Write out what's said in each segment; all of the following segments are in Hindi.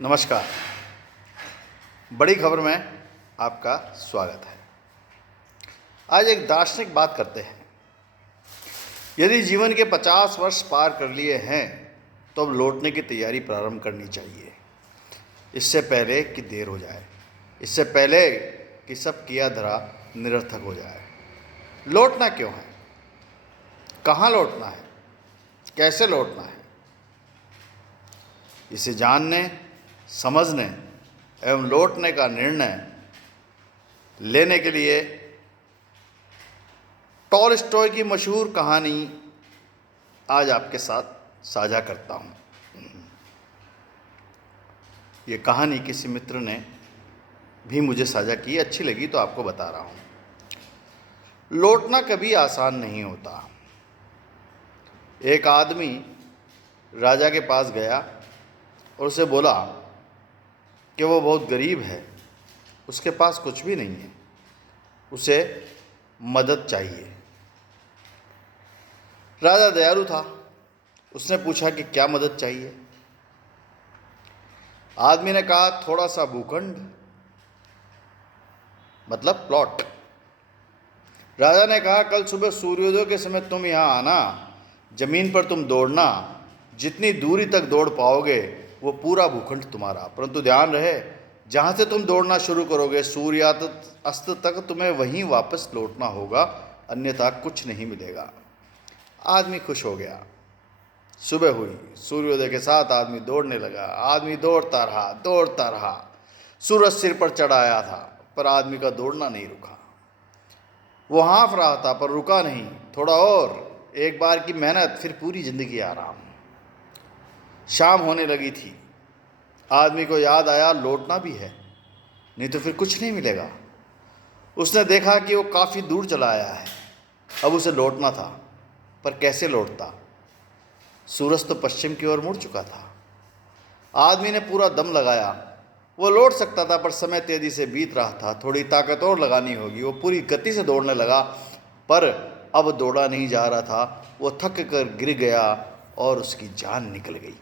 नमस्कार। बड़ी खबर में आपका स्वागत है। आज एक दार्शनिक बात करते हैं। यदि जीवन के 50 वर्ष पार कर लिए हैं तो अब लौटने की तैयारी प्रारंभ करनी चाहिए, इससे पहले कि देर हो जाए, इससे पहले कि सब किया धरा निरर्थक हो जाए। लौटना क्यों है, कहाँ लौटना है, कैसे लौटना है, इसे जानने, समझने एवं लौटने का निर्णय लेने के लिए टॉलस्टॉय की मशहूर कहानी आज आपके साथ साझा करता हूँ। ये कहानी किसी मित्र ने भी मुझे साझा की, अच्छी लगी तो आपको बता रहा हूँ। लौटना कभी आसान नहीं होता। एक आदमी राजा के पास गया और उसे बोला कि वो बहुत गरीब है, उसके पास कुछ भी नहीं है, उसे मदद चाहिए। राजा दयालु था, उसने पूछा कि क्या मदद चाहिए। आदमी ने कहा थोड़ा सा भूखंड, मतलब प्लॉट। राजा ने कहा कल सुबह सूर्योदय के समय तुम यहाँ आना, जमीन पर तुम दौड़ना, जितनी दूरी तक दौड़ पाओगे वो पूरा भूखंड तुम्हारा। परंतु ध्यान रहे, जहाँ से तुम दौड़ना शुरू करोगे सूर्यास्त तक तुम्हें वहीं वापस लौटना होगा, अन्यथा कुछ नहीं मिलेगा। आदमी खुश हो गया। सुबह हुई, सूर्योदय के साथ आदमी दौड़ने लगा। आदमी दौड़ता रहा। सूरज सिर पर चढ़ आया था, पर आदमी का दौड़ना नहीं रुका। वो हाँफ रहा था पर रुका नहीं। थोड़ा और, एक बार की मेहनत, फिर पूरी जिंदगी आराम। शाम होने लगी थी। आदमी को याद आया लौटना भी है, नहीं तो फिर कुछ नहीं मिलेगा। उसने देखा कि वो काफ़ी दूर चला आया है, अब उसे लौटना था, पर कैसे लौटता। सूरज तो पश्चिम की ओर मुड़ चुका था। आदमी ने पूरा दम लगाया। वो लौट सकता था, पर समय तेजी से बीत रहा था। थोड़ी ताकत और लगानी होगी। वो पूरी गति से दौड़ने लगा, पर अब दौड़ा नहीं जा रहा था। वो थक कर गिर गया और उसकी जान निकल गई।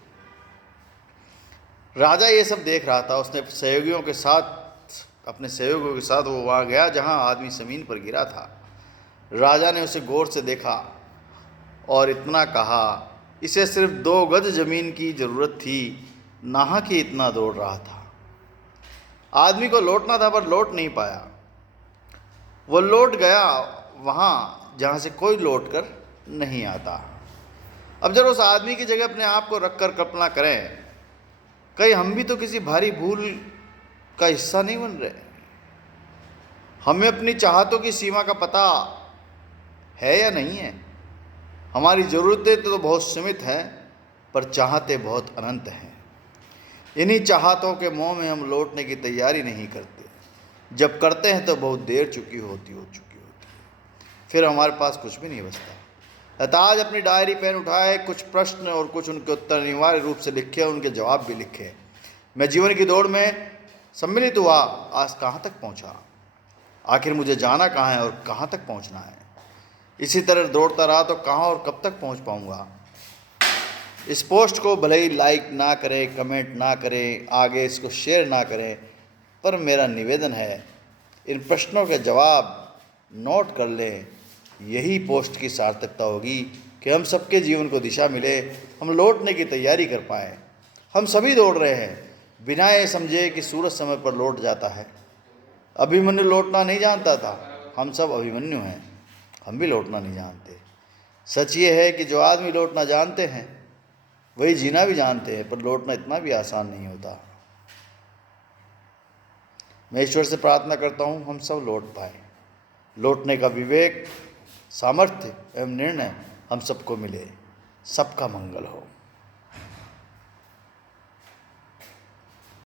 राजा ये सब देख रहा था। उसने अपने सहयोगियों के साथ वो वहाँ गया जहाँ आदमी ज़मीन पर गिरा था। राजा ने उसे गौर से देखा और इतना कहा, इसे सिर्फ 2 गज ज़मीन की ज़रूरत थी, नाह कि इतना दौड़ रहा था। आदमी को लौटना था पर लौट नहीं पाया। वो लौट गया वहाँ जहाँ से कोई लौट कर नहीं आता। अब जब उस आदमी की जगह अपने आप को रख कर कल्पना करें, कहीं हम भी तो किसी भारी भूल का हिस्सा नहीं बन रहे। हमें अपनी चाहतों की सीमा का पता है या नहीं है। हमारी ज़रूरतें तो बहुत सीमित हैं, पर चाहते बहुत अनंत हैं। इन्हीं चाहतों के मोह में हम लौटने की तैयारी नहीं करते। जब करते हैं तो बहुत देर हो चुकी होती है, फिर हमारे पास कुछ भी नहीं बचता। अतः आज अपनी डायरी पेन उठाए, कुछ प्रश्न और कुछ उनके उत्तर अनिवार्य रूप से लिखे, उनके जवाब भी लिखे। मैं जीवन की दौड़ में सम्मिलित हुआ, आज कहाँ तक पहुँचा, आखिर मुझे जाना कहाँ है और कहाँ तक पहुँचना है। इसी तरह दौड़ता रहा तो कहाँ और कब तक पहुँच पाऊँगा। इस पोस्ट को भले ही लाइक ना करें, कमेंट ना करें, आगे इसको शेयर ना करें, पर मेरा निवेदन है इन प्रश्नों के जवाब नोट कर लें। यही पोस्ट की सार्थकता होगी कि हम सबके जीवन को दिशा मिले, हम लौटने की तैयारी कर पाएँ। हम सभी दौड़ रहे हैं बिना ये समझे कि सूरज समय पर लौट जाता है। अभिमन्यु लौटना नहीं जानता था, हम सब अभिमन्यु हैं, हम भी लौटना नहीं जानते। सच ये है कि जो आदमी लौटना जानते हैं वही जीना भी जानते हैं, पर लौटना इतना भी आसान नहीं होता। मैं ईश्वर से प्रार्थना करता हूँ हम सब लौट पाए। लौटने का विवेक, सामर्थ्य एवं निर्णय हम सबको मिले। सबका मंगल हो।